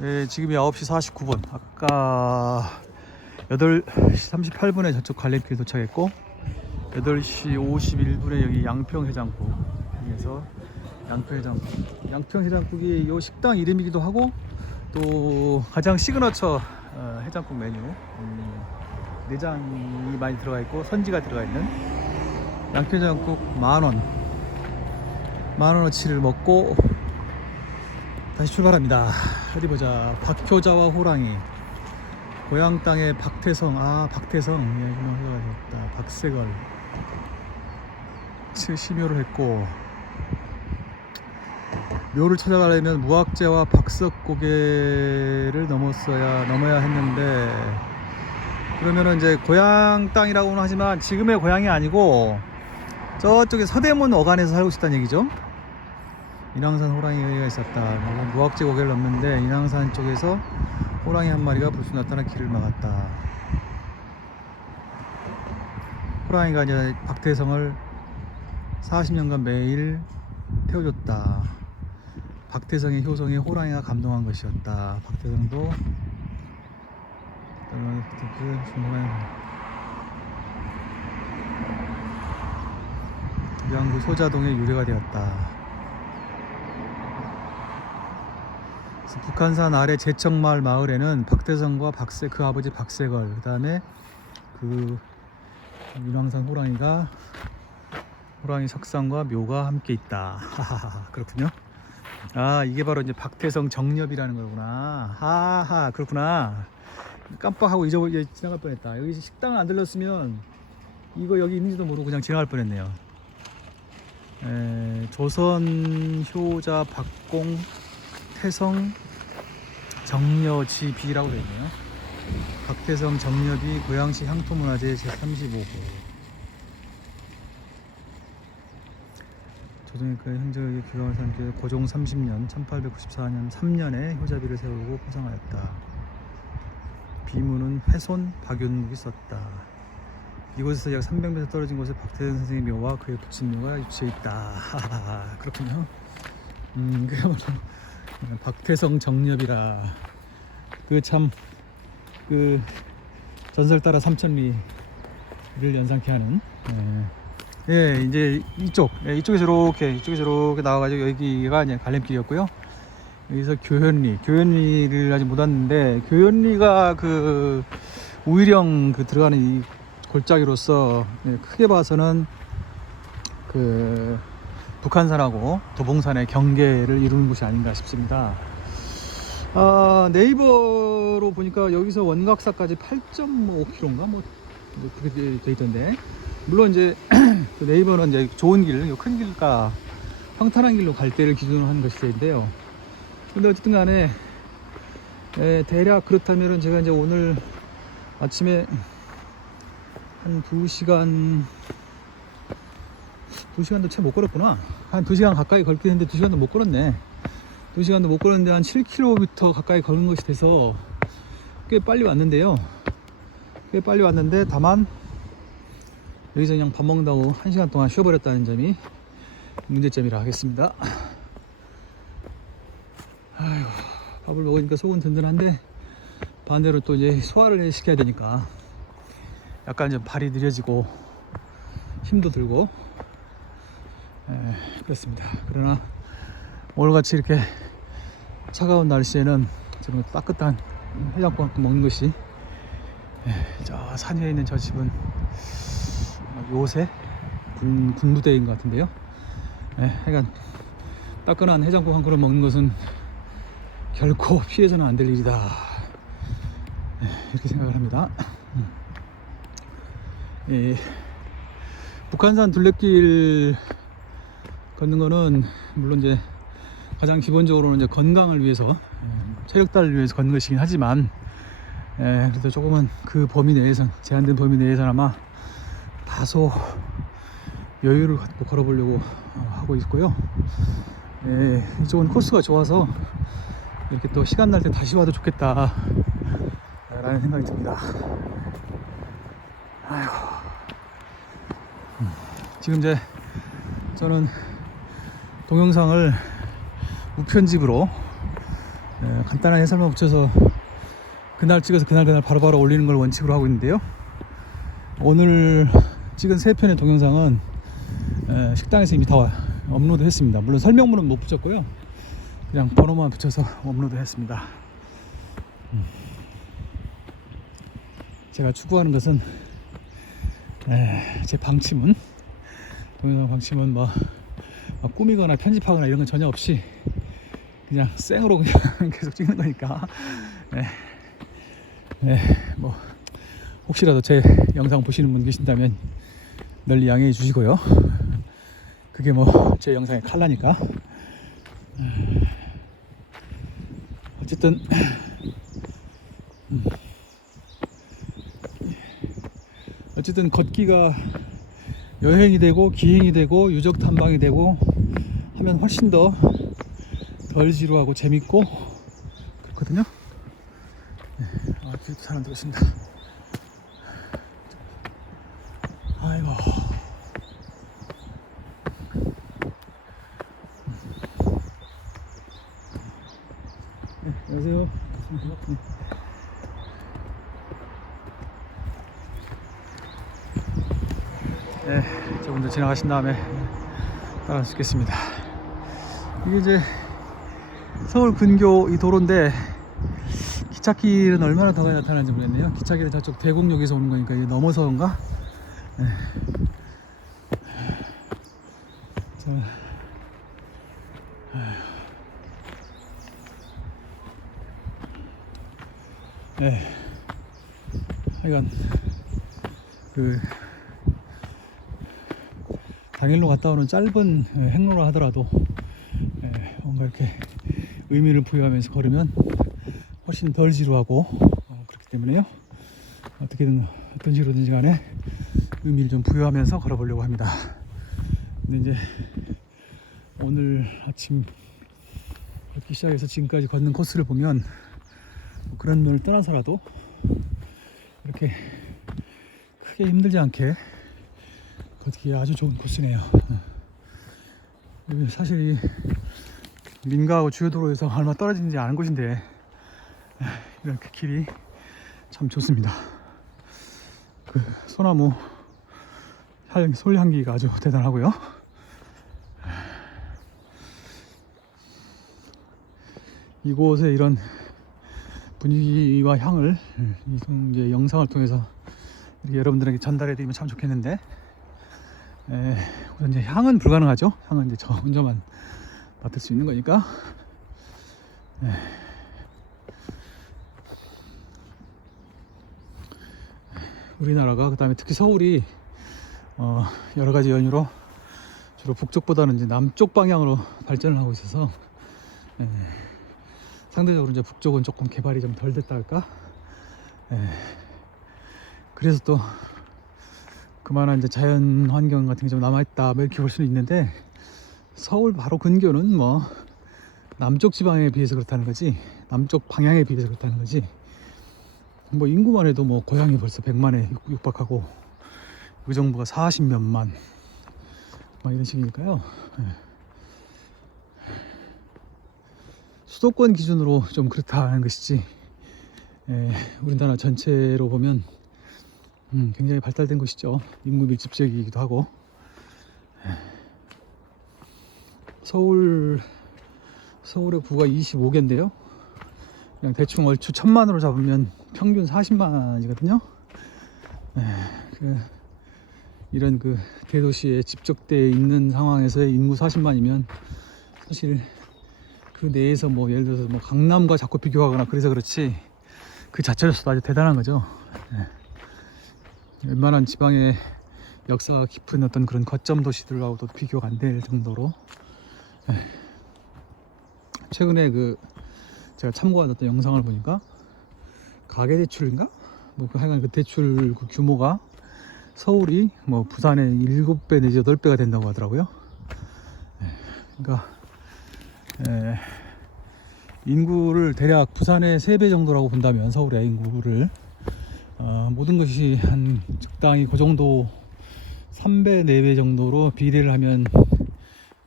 네, 지금이 9시 49분. 아까 8시 38분에 저쪽 갈림길 도착했고 8시 51분에 여기 양평해장국에서 양평해장국이 이 식당 이름이기도 하고 또 가장 시그너처 해장국 메뉴, 내장이 많이 들어가 있고 선지가 들어가 있는 양평해장국 만원어치를 먹고 다시 출발합니다. 어디 보자. 박효자와 호랑이, 고향 땅의 박태성. 박태성 이야기만 흘러가졌다. 박세걸 심효를 했고, 묘를 찾아가려면 무학재와 박석고개를 넘어야 했는데, 그러면은 이제 고향 땅이라고는 하지만 지금의 고향이 아니고 저쪽에 서대문 어간에서 살고 있었다는 얘기죠. 인왕산 호랑이가 있었다. 무학재 고개를 넘는데 인왕산 쪽에서 호랑이 한 마리가 불쑥 나타나 길을 막았다. 호랑이가 이제 박태성을 40년간 매일 태워줬다. 박태성의 효성에 호랑이가 감동한 것이었다. 박태성도 양구 소자동의 유래가 되었다. 북한산 아래 제청마을 마을에는 박태성과 그 아버지 박세걸, 그 다음에 그 인왕산 호랑이 석상과 묘가 함께 있다. 그렇군요. 이게 바로 이제 박태성 정렵이라는 거구나. 그렇구나. 깜빡하고 지나갈 뻔했다. 여기 식당을 안 들렀으면 이거 여기 있는지도 모르고 그냥 지나갈 뻔했네요. 조선 효자 박공 태성 정여지비라고 되어 있네요. 박태성 정여비 고양시 향토문화재 제35호. 조정의과 행정의 귀감을 삼기 고종 30년 1894년 3년에 효자비를 세우고 포상하였다. 비문은 회손 박윤묵이 썼다. 이곳에서 약 300m 떨어진 곳에 박태성 선생의 묘와 그의 부친묘가 위치해 있다. 그렇군요. 그야말로 박태성 정렵이라. 그 전설 따라 삼천리를 연상케 하는. 이제 이쪽에서 이렇게 나와가지고 여기가 이제 갈림길이었고요. 여기서 교현리를 아직 못 왔는데, 교현리가 그 우이령 들어가는 이 골짜기로서 크게 봐서는 그 북한산하고 도봉산의 경계를 이루는 곳이 아닌가 싶습니다. 네이버로 보니까 여기서 원각사까지 8.5km인가 뭐 그렇게 돼 있던데, 물론 이제 그 네이버는 이제 좋은 길, 큰 길과 평탄한 길로 갈 때를 기준으로 하는 것인데요. 근데 어쨌든 간에 대략 그렇다면은 제가 이제 오늘 아침에 한 2시간도 채 못 걸었구나. 한 2시간 가까이 걸긴 했는데 2시간도 못 걸었네. 2시간도 못 걸었는데 한 7km 가까이 걸은 것이 돼서 꽤 빨리 왔는데요. 다만 여기서 그냥 밥 먹는다고 1시간 동안 쉬어버렸다는 점이 문제점이라 하겠습니다. 밥을 먹으니까 속은 든든한데 반대로 또 이제 소화를 시켜야 되니까 약간 좀 발이 느려지고 힘도 들고 그렇습니다. 그러나 오늘같이 이렇게 차가운 날씨에는 저런 따뜻한 해장국 먹는 것이, 저 산 위에 있는 저 집은 요새 군부대인 것 같은데요. 하여간 따끈한 해장국 한 그릇 먹는 것은 결코 피해서는 안 될 일이다, 이렇게 생각을 합니다. 북한산 둘레길 걷는 거는 물론 이제 가장 기본적으로는 이제 건강을 위해서, 체력 단련을 위해서 걷는 것이긴 하지만, 그래도 조금은 그 범위 내에서, 제한된 범위 내에서나마 다소 여유를 갖고 걸어보려고 하고 있고요. 이쪽은 코스가 좋아서 이렇게 또 시간 날 때 다시 와도 좋겠다 라는 생각이 듭니다. 지금 이제 저는 동영상을 우편집으로 간단한 해설만 붙여서 그날 찍어서 그날 바로바로 올리는 걸 원칙으로 하고 있는데요. 오늘 찍은 3편의 동영상은 식당에서 이미 다 업로드 했습니다. 물론 설명문은 못 붙였고요. 그냥 번호만 붙여서 업로드 했습니다. 제가 추구하는 것은 제 방침은, 동영상 방침은 뭐 꾸미거나 편집하거나 이런 건 전혀 없이 그냥 생으로 그냥 계속 찍는 거니까 뭐 혹시라도 제 영상 보시는 분 계신다면 널리 양해해 주시고요. 그게 뭐 제 영상의 칼라니까. 어쨌든 걷기가 여행이 되고 기행이 되고 유적 탐방이 되고 하면 훨씬 더 덜 지루하고 재밌고 그렇거든요. 뒤에도 사람 들어있습니다. 아이고. 안녕하세요. 저분들 지나가신 다음에 따라 찍겠습니다. 이게 이제 서울 근교 이 도로인데 기찻길은 얼마나 더 나타나는지 모르겠네요. 기찻길은 저쪽 대곡역에서 오는 거니까 이게 넘어서인가? 하여간 당일로 갔다 오는 짧은 행로라 하더라도 뭔가 이렇게 의미를 부여하면서 걸으면 훨씬 덜 지루하고 그렇기 때문에요. 어떻게든 어떤 식으로든지 간에 의미를 좀 부여하면서 걸어보려고 합니다. 근데 이제 오늘 아침 걷기 시작해서 지금까지 걷는 코스를 보면 그런 면을 떠나서라도 이렇게 크게 힘들지 않게 걷기에 아주 좋은 코스네요. 사실 이 민가하고 주요도로에서 얼마 떨어지지 않은 곳인데 이렇게 길이 참 좋습니다. 그 소나무 솔향기가 아주 대단하고요. 이곳에 이런 분위기와 향을 이제 영상을 통해서 이렇게 여러분들에게 전달해 드리면 참 좋겠는데, 우선 이제 향은 불가능하죠. 향은 이제 저 혼자만 맡을 수 있는 거니까. 우리나라가, 그 다음에 특히 서울이 여러 가지 연유로 주로 북쪽보다는 이제 남쪽 방향으로 발전을 하고 있어서 상대적으로 이제 북쪽은 조금 개발이 좀 덜 됐다 할까. 그래서 또 그만한 이제 자연 환경 같은 게 좀 남아있다 뭐 이렇게 볼 수는 있는데, 서울 바로 근교는 뭐 남쪽 지방에 비해서 그렇다는 거지, 남쪽 방향에 비해서 그렇다는 거지, 뭐 인구만 해도 뭐 고향이 벌써 100만에 육박하고 의정부가 40몇만 막 이런 식이니까요. 수도권 기준으로 좀 그렇다는 것이지, 우리나라 전체로 보면 굉장히 발달된 곳이죠. 인구 밀집 지역이기도 하고. 서울의 구가 25개인데요. 그냥 대충 얼추 1000만으로 잡으면 평균 40만이거든요. 이런 그 대도시에 집적돼 있는 상황에서의 인구 40만이면 사실 그 내에서 뭐 예를 들어서 뭐 강남과 자꾸 비교하거나 그래서 그렇지, 그 자체로서도 아주 대단한 거죠. 웬만한 지방의 역사가 깊은 어떤 그런 거점 도시들하고도 비교가 안 될 정도로. 최근에 제가 참고한 어떤 영상을 보니까 가계대출인가? 뭐 하여간 그 대출 그 규모가 서울이 뭐 부산의 7배 내지 8배가 된다고 하더라고요. 그러니까 인구를 대략 부산의 3배 정도라고 본다면, 서울의 인구를 모든 것이 한 적당히 그 정도 3배, 4배 정도로 비례를 하면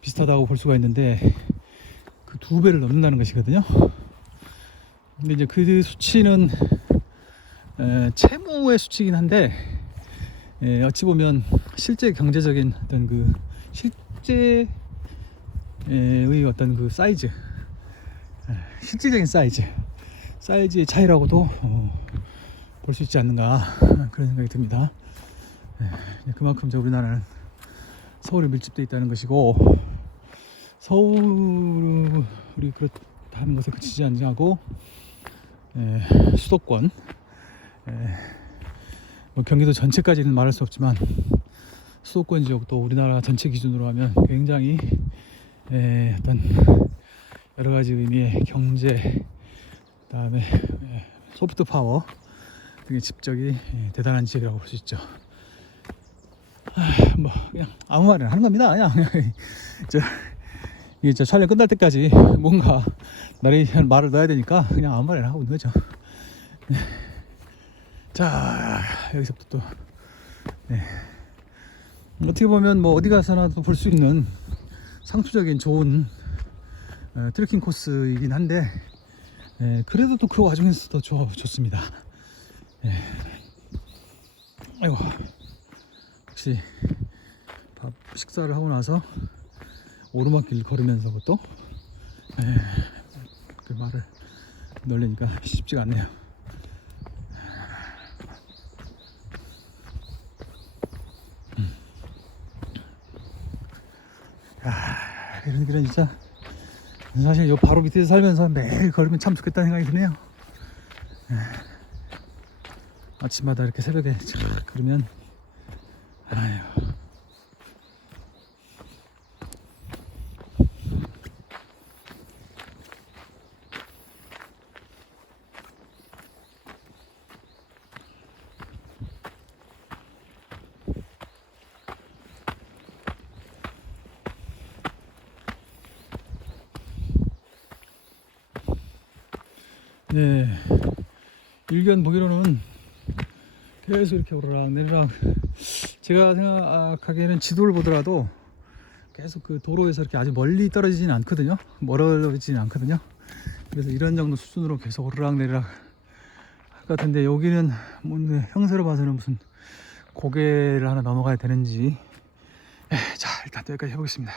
비슷하다고 볼 수가 있는데, 그 2배를 넘는다는 것이거든요. 근데 이제 그 수치는 채무의 수치긴 한데 어찌 보면 실제 경제적인 어떤 그 실제의 어떤 그 사이즈, 실질적인 사이즈의 차이라고도 볼 수 있지 않는가 그런 생각이 듭니다. 그만큼 이제 우리나라는 서울에 밀집되어 있다는 것이고, 서울이 그렇다는 것에 그치지 않고 수도권, 뭐 경기도 전체까지는 말할 수 없지만 수도권 지역도 우리나라 전체 기준으로 하면 굉장히 어떤 여러 가지 의미의 경제, 그다음에 소프트 파워 등의 집적이 대단한 지역이라고 볼 수 있죠. 뭐 그냥 아무 말이나 하는 겁니다. 그냥 이게 촬영 끝날 때까지 뭔가 나리 말을 넣어야 되니까 그냥 아무 말이나 하고 있는 거죠. 자, 여기서부터 또 어떻게 보면 뭐 어디 가서나도 볼 수 있는 상투적인 좋은 트레킹 코스이긴 한데 그래도 또 그 와중에서도 좋습니다. 아이고, 혹시 식사를 하고 나서 오르막길 걸으면서 또 그 말을 넣으려니까 쉽지가 않네요. 이런 길은 진짜 사실 요 바로 밑에서 살면서 매일 걸으면 참 좋겠다는 생각이 드네요. 아침마다 이렇게 새벽에 쫙 걸으면 아유. 네, 일견 보기로는 계속 이렇게 오르락 내리락, 제가 생각하기에는 지도를 보더라도 계속 그 도로에서 이렇게 아주 멀리 떨어지진 않거든요. 멀어지진 않거든요. 그래서 이런 정도 수준으로 계속 오르락 내리락 할 것 같은데, 여기는 뭐 형세로 봐서는 무슨 고개를 하나 넘어가야 되는지. 자, 일단 또 여기까지 해보겠습니다.